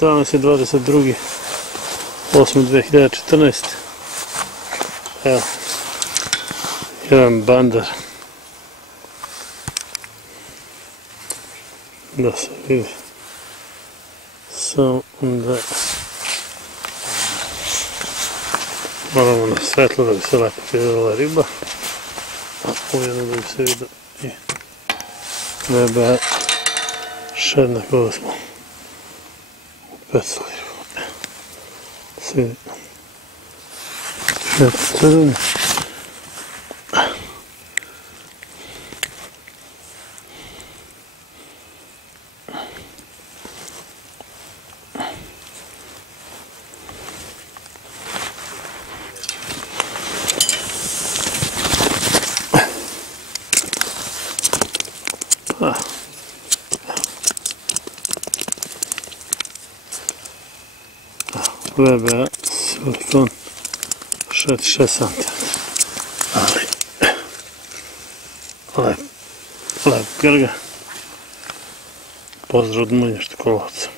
Danas je 22.8.2014. Evo, jedan bandar. Da se vidi. Samo da moramo na svetlo da bi se lepo vidjela riba. A ujedno da bi se vidio i VBA šed na koga smo upecali. Se vidi šed crveni. VBA silikon 6 cm, ali lep grga. Pozdrav od Munje Štikolovca.